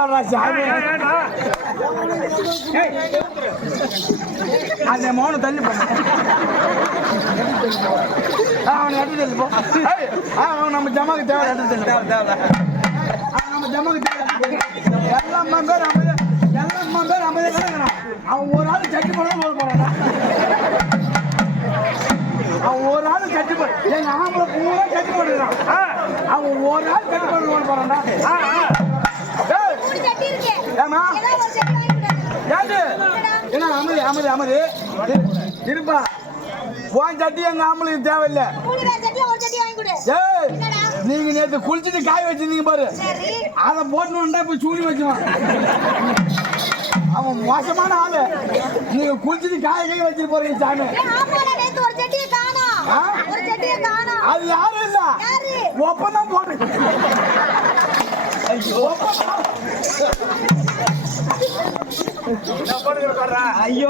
தேவைடா சாமி அந்த மௌன தள்ளி அவனை எடுத்து தள்ளி போ. அவன் நம்ம ஜமாக்கு தேவை எடுத்து தள்ளி போ. அவன் நம்ம ஜமாக்கு தேவை எல்லாம் அம்மா பேர் அமைதி எல்லாம் அம்மா பேர் அமைதியாக கிடக்குறான் அவன் ஒரு ஆள் சட்டி போட போட போறான் அவன் ஒரு ஆள் கட்டி போடு எங்க ஆம்பளை பூரா கட்டி போடுறான் அவன் ஒரு ஆள் கட்டி ஓட போறான்டா. ஏம்மா? ஏதோ? என்ன அமைதி அமைதி அமைதி. இருப்பா. போன் சட்டி எங்க ஆம்பளுக்கு தேவையில்லை. ஏய்? நீங்க நேத்து குளிச்சுட்டு காய வச்சிருந்தீங்க பாரு. அதை போட்டு இப்ப சூனி வச்சுவான் அவன் மோசமான ஆளு. நீங்க குளிச்சுட்டு காய கை வச்சுட்டு போறீங்க சாமி. அது யாரும் இல்ல. ஒப்பந்தம் போடு ஒப்பந்தம். ஐயோ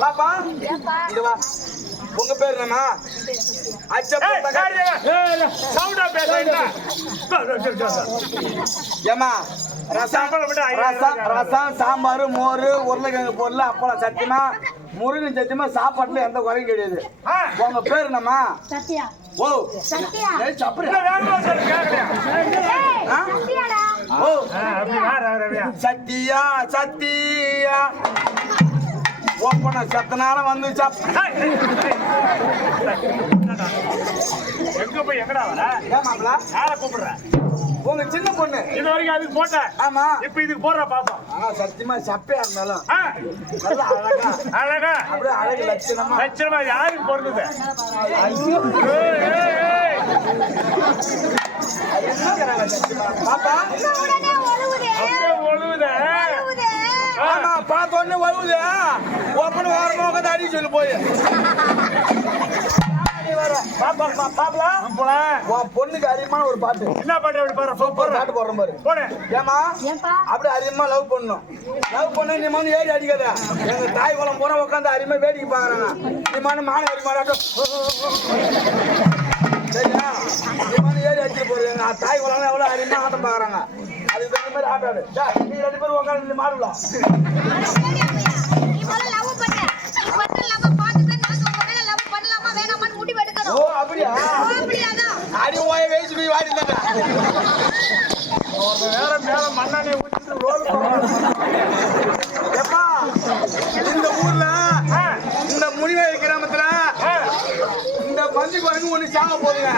பாப்பா ஏப்பா இங்க வா உங்க பேர் என்னமா ஏமா ரசம் ரசம் ரசம் சாம்பார் மோர் உருளைக்கிழங்கு பொருள் அப்பளம் சத்தியமா? முருகன் சத்தியமா சாப்பாட்டுல எந்த குறையும் கிடையாது. உங்க பேர் என்னம்மா? சத்தியா ஓ. சத்தியா ஏய், ஓ. சத்தியா சத்தியா ஓப்பன சத்த நேரம் வந்து சப் எங்க போய் எங்கடா வர? ஏமாப்ல யாரை கூப்பிடுற? உங்க சின்ன பொண்ணு. இது வரைக்கும் அதுக்கு போட்டேன் ஆமா. இப்ப இதுக்கு போடுற பாப்போம். ஆனா சத்தியமா சப்பையா இருந்தாலும். ஆ, நல்லா அழகா. அழகா. அப்படியே அழகு லட்சணமா. லட்சணமா யாருக்கு பிறந்தது ஐயோ. ஏய், ஏய், ஏய். அது என்னங்கிறாங்க சத்தியமா பாப்பா. உடனே ஒழுகுதே. அப்படியே ஒழுகுதே. ஒழுகுதே. ஆ, ஆமா பார்த்த உடனே வருவது ஓப்பன் வாரமா உட்காந்து அடி சொல்லு போய். பொண்ணுக்கு அதிகமான ஒரு பாட்டு. என்ன பாட்டு அப்படி பாரு பாட்டு போடுறேன் பாரு. ஏமா ஏன்பா? அப்படியே அதிகமா லவ் பண்ணணும். லவ் பண்ண நீ வந்து ஏறி அடிக்காத. எங்க தாய் குளம் போனா உட்காந்து அதிகமா வேடிக்கை பாக்குறாங்க நீ மான ஏறி மாடாட்டும் சரியா? நீ ஏறி அடிச்சு போறது எங்க தாய் குளம் எவ்வளவு அதிகமா ஆட்டம் பாக்குறாங்க அதுக்கு தகுந்த மாதிரி ஆட்டாடு நீ ரெண்டு பேரும் உட்காந்து மாடுலாம் நீ முதல்ல love பண்ணு. நீ பண்ண love அ பார்த்துட்டு நாங்க உங்க மேல love பண்ணலாமா வேணாமான்னு முடிவு ஓ எடுக்கணும். அப்படியா ஓ, அப்படியாதான். அடி ஓய வேச்சு போய் வாடி இருந்தாங்க வேற மேல மண்ணெண்ணெய் ஊத்திட்டு ரோல். எப்பா இந்த ஊர்ல இந்த முனிவேல் கிராமத்துல. இந்த மஞ்சு குரங்கு ஒண்ணு சாங்க போதுங்க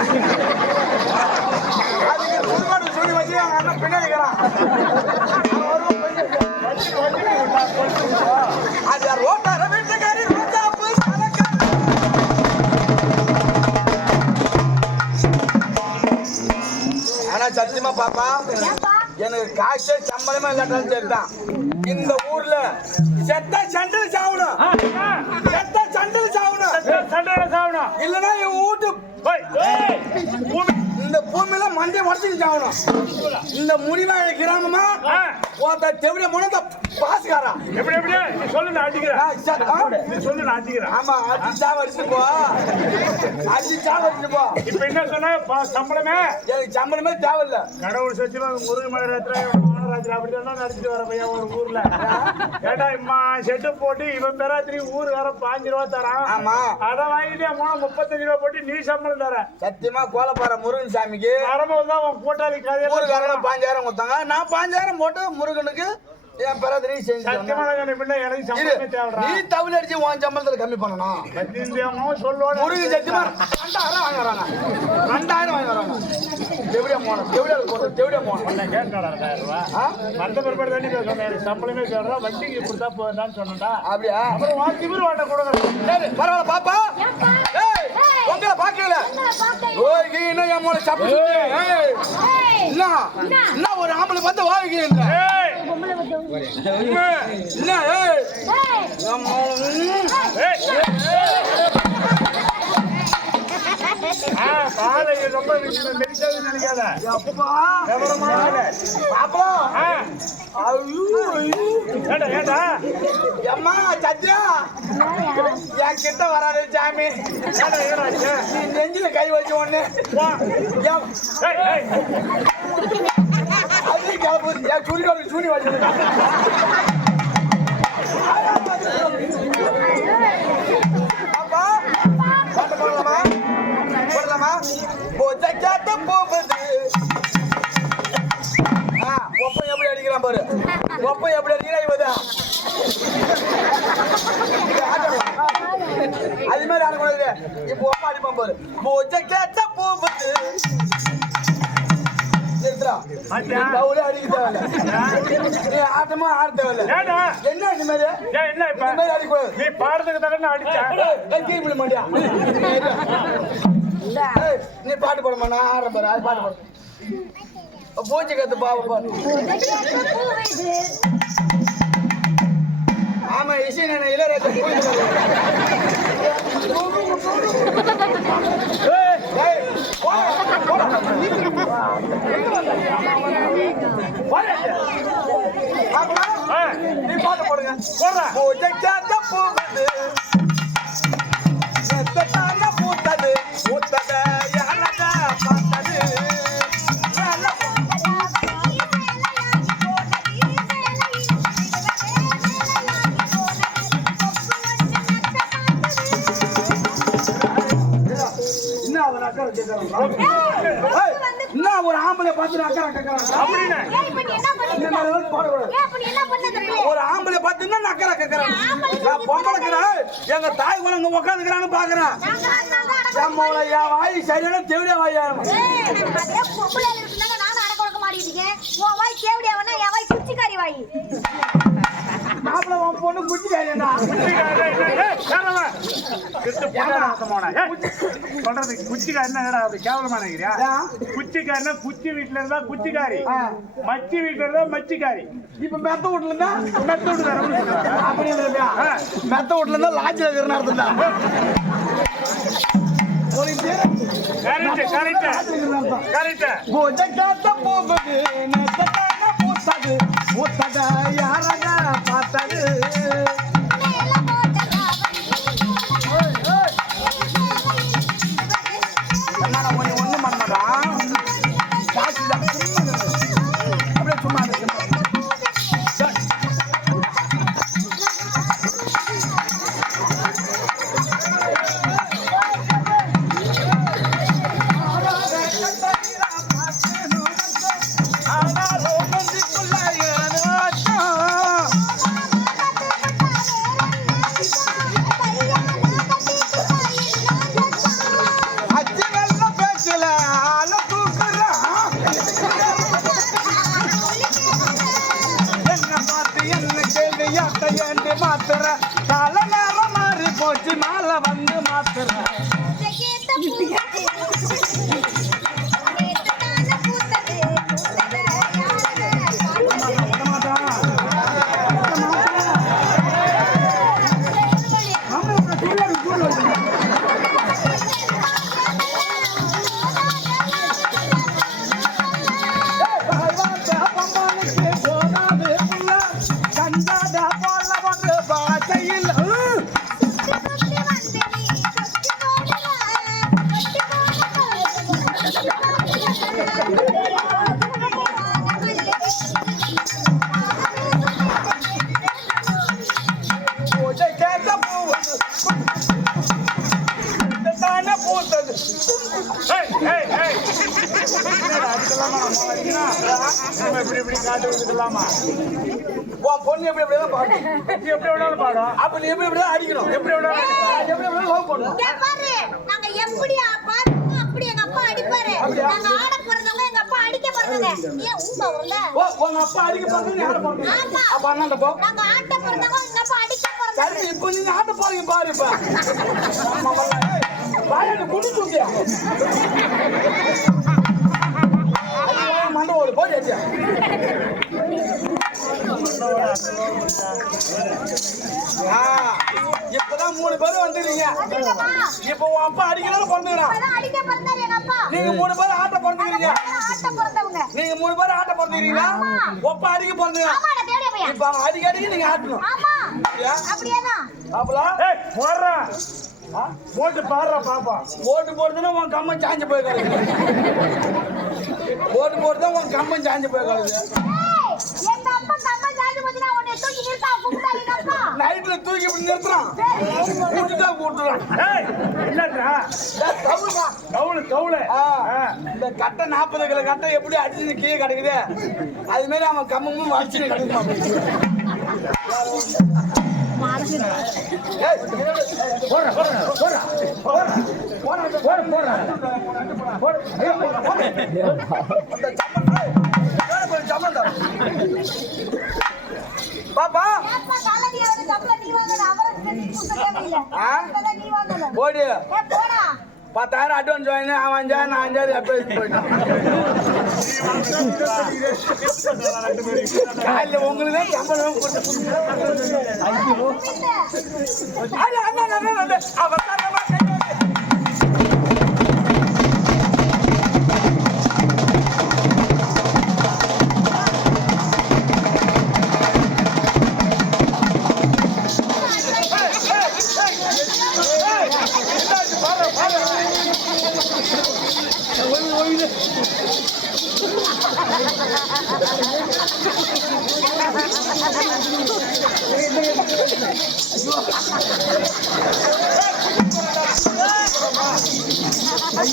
சத்தியமா பாப்பா? எனக்கு காசே சம்பளமா இல்லாட்டாலும் சரிதான் இந்த ஊர்ல செத்த சண்டில் சாவணும். செத்த சண்டில் சாவணும் சண்டையில சாவணும் இல்லனா என் வீட்டு. இந்த பூமியில மண்டிய உடச்சிட்டு சாவணும் இந்த முடிவாழ கிராமமா? ஒருத்த தெவிட முனத்த பாசுகாரா எப்படி எப்படி? நீ சொல்லு நான் அடிக்கிறேன்? நீ சொல்லு நான் அடிக்கிறேன். ஆமா அடிச்சு சாவடிச்சுட்டு போ. அடிச்சு சாவடிச்சுட்டு போ. இப்ப என்ன சொன்ன? சம்பளமே? எனக்கு சம்பளமே தேவையில்ல. கடவுள் சத்தியமா முருகன் மலை ராத்திரி மோனராத்திரி அப்படிதான் நடிச்சிட்டு வர பையன் ஒரு ஊர்ல. ஏட்டா இம்மா செட்டு போட்டு இவன் பெராத்திரி ஊர் வேற பாஞ்சு ரூபா தரான். ஆமா. அத வாங்கிட்டு மோன முப்பத்தஞ்சு ரூபா போட்டு நீ சம்பளம் தர சத்தியமா கோலப்பாறை முருகன் சாமிக்கு வரும்போது தான் உன் கூட்டாளி கதையெல்லாம் ஊருக்காரங்க பாஞ்சாயிரம் கொடுத்தாங்க. நான் பாஞ்சாயிரம் போட்டு முருகனுக்கு என் சம்பளமே தேவைடா நீ தவிர அடிச்சு உன் சம்பளத்துல கம்மி பண்ணணும். முருகன் சத்தியமா? ரெண்டாயிரம் வாங்கி வராங்க ரெண்டாயிரம் வாங்கி வராங்க எப்படியா போனோம் எப்படியா போனோம் எப்படியா போனோம் சம்பளமே தேவைடா வண்டிக்கு இப்படித்தான் போதான்னு சொன்னேன்டா. அப்படியா? அப்புறம் வா திமிரு வாட்ட கொடுங்க. சரி பரவாயில்ல பாப்பா. ஏன்பா? ஏய் ஏய். உங்களை பாக்கல உங்களை பார்க்க ஓய் கீ என்ன என் மூளை சப்பு என்ன? ஒரு ஆம்பளை வந்து வாங்கிக்கிறீங்க ரொம்ப நினைக்காத பாப்பா அம்மா சத்யா என் கிட்ட வராது சாமி நெஞ்சில கை வச்சு ஒண்ணு வா. ஏன் ஏய், ஏய். அது கிளம்பு கேட்ட போகுது ஆ ஒப்பம் எப்படி அடிக்கிறான் பாரு ஒப்பம் எப்படி அடிக்கிறான் இவதான் அது மாதிரி ஆடக்கூடாது இப்போ ஒப்பம் அடிப்பான் பாரு போச்சா கேட்ட போகுது கவுல அடிக்க தேவையில்ல நீ ஆட்டமா ஆட தேவையில்ல? என்ன இந்த மாதிரி? என்ன இப்ப? இந்த மாதிரி அடிக்கூடாது நீ பாடுறதுக்கு தகுந்த அடிச்ச ஏய், கீழ் விழ மாட்டியா நீ பாட்டு போட நான் ஆடுற பாரு அது பாட்டு போடு. பூச்சி கத்து பாவ பாரு. ஆமா இசை நான் பூச்சி ஏய் போடா போடா பாப்பா ஆ, நீ பாட்டு போடுங்க. போடுறா. பார்த்து அக்கா கேட்கறாங்க அப்படின்னு. இந்த மாதிரி எல்லாம் பாடக்கூடாது ஒரு ஆம்பளை பார்த்துன்னா நக்கற கேட்கறேன் நான் பொம்பளைக்கிறேன். எங்க தாய் குழந்தை உட்காந்துக்கிறான்னு பாக்குறேன். என் மோளை என் வாய் சரியான தெவிடியா வாயா மாப்பிள்ள உன் பொண்ணு குச்சி காரியண்டா குச்சிக்காரன் என்ன? ஏய், ஏறவா. கிட்டு போடா, நாசமாவன. ஏய், சொல்றது குச்சிக்காரன் என்னடா அப்படி கேவலமா நினைக்கிறியா குச்சிக்காரனா குச்சி வீட்டுல இருந்தா குச்சிக்காரி. மச்சி வீட்டுல இருந்தா மச்சிக்காரி. இப்ப மெத்த வீட்டுல இருந்தா? மெத்த விட்டுக்காரன் அப்படி மெத்த வீட்டுல இருந்தா லாட்ஜில் இருக்கிற அர்த்தம் தான். பூஜை காத்த போகுது நெத்தத்தான பூத்தது. அதுக்கெல்லாமா நம்ம வைக்கணும் நம்ம இப்படி இப்படி காட்டு விட்டுக்கலாமா உன் பொண்ணு எப்படி எப்படி பாடும் நீ எப்படி வேணாலும் பாடும் அப்ப நீ எப்படி எப்படி அடிக்கணும் எப்படி வேணாலும். எப்படி எப்படி லவ் பண்ணணும் நாங்க எப்படி பாத்தோமோ அப்படி எங்க அப்பா அடிப்பாரு. நாங்க ஆட பிறந்தவங்க, எங்க அப்பா அடிக்க பிறந்தவங்க. ஏன் உங்க அப்பா அடிக்க ஆட போறது ஆமா. அப்ப அண்ணாண்ட போ நாங்க ஆட்ட பிறந்தவங்க, எங்க அப்பா அடிக்க பிறந்தவங்க. சரி இப்போ நீங்க ஆட்ட போறீங்க பாரு இப்ப ஆமா, வரல. ஏய், வாயால குடி தூக்கியா இப்பதான் மூணு பேரும் வந்துருங்கம்மா. இப்போ உன் அப்பா அடிக்கலாம் பிறந்துக்கிறான். நீங்க மூணு பேரும் ஆட்ட பிறந்துக்கிறீங்க. நீங்க மூணு பேரும் ஆட்ட பிறந்துக்கிறீங்களா. ஒப்ப அடிக்க பையா. இப்ப அவன் அடிக்க அடிக்க நீங்க ஆட்டணும் ஆமா. அப்படியா? அப்பலாம் ஏய் போடுறா போட்டு பாடுறா பாப்பா. ஓட்டு போடுறதுன்னா உன் கம்மன் சாஞ்சு போய் கிடக்குது ஓட்டு போடுறதா உன் கம்மன் சாஞ்சு போய் அப்பா. நைட்ல தூக்கி நிறுத்துறான். கூட்டுட்டா கூட்டுறான் ஏய் என்னடா. கவுளு கவுளு ஆ, ஆ. இந்த கட்டை நாற்பது கிலோ கட்டை எப்படி அடிச்சு கீழே கிடக்குது? அது மாதிரி அவன் கம்மமும் வலிச்சு கிடக்குமா ஏய், பாப்பா பத்தாயிரம் அட்வான்ஸ் வாங்கினு அவன் அஞ்சாயிரம் நான் அஞ்சாயிரம் எப்போ போயிட்டான்? உங்களுக்கு தான் சம்பளம் கொடுத்து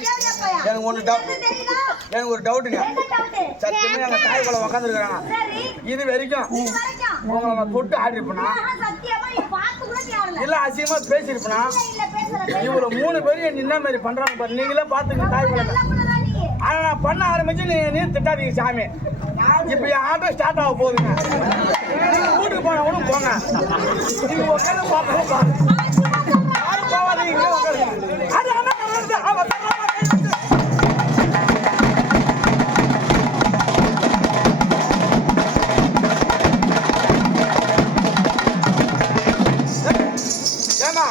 தேவையா பையன்? எனக்கு. என்ன தெரியுதா? எனக்கு ஒரு டவுட்டுங்க? சத்தியமே எங்க தாய் சரி, இது வரைக்கும். உங்களை நான் தொட்டு ஆடி இருப்பேனா ஆஹா, சத்தியமா நீ பார்த்து கூட தேவையில்ல. இல்ல அசிங்கமா பேசியிருப்பேனா. இவ்வளவு மூணு பேரும் என்ன மாதிரி பண்றாங்க பாரு நீங்களே பாத்துங்க தாய் நல்ல புள்ளதான் நீ. ஆனா நான் பண்ண ஆரம்பிச்சு நீ நீ திட்டாதீங்க சாமி. இப்ப என் ஆட்டோ ஸ்டார்ட் ஆக போகுதுங்க. வீட்டுக்கு போனவனும் போங்க. உட்காந்து. யாரும் போகாதீங்க இங்கே உட்காருங்க அது கவர்ந்து அவன் தர்றமா கை வச்சு. ஏம்மா,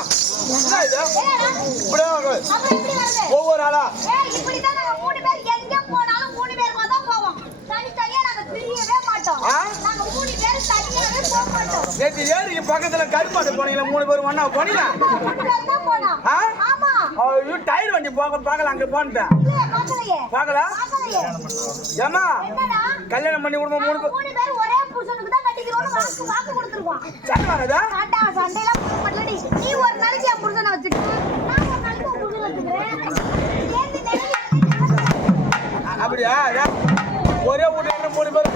என்ன இது? ஏடா, இப்படியே வாங்க. அப்புறம் எப்படி வருது? ஒவ்வொரு ஆளா ஏய், இப்படித்தான் நாங்க மூணு பேர் எங்க போனாலும் மூணு பேருமா தான் போவோம். தனித்தனியா நாங்க பிரியவே மாட்டோம். ஆ? நாங்க மூணு பேரும் தனியாவே போக மாட்டோம். நேற்று ஏரிக்கு பக்கத்துல கருப்பாடு போனீங்களா மூணு பேரும் ஒண்ணா போனீங்களா. ஐயோ டயர் வண்டி போக பார்க்கல அங்க போன்ட்டேன். பார்க்கல. ஏமா? கல்யாணம் பண்ணி விடுமா மூணு பேர் ஒரே புருஷனுக்கு தான் கட்டிக்கிறோம்னு வாக்கு வாக்கு கொடுத்துருக்கோம். சண்டை வாங்குதா சண்டை சண்டையெல்லாம் போட மாட்டலடி. நீ ஒரு நாளைக்கு என் புருஷனை வச்சுக்க. நான் ஒரு நாளைக்கு உன் புருஷனை வச்சுக்கிறேன். சேர்ந்து நெருங்கி அ- அப்படியா? ஒரே வீட்டுல மூணு பேர்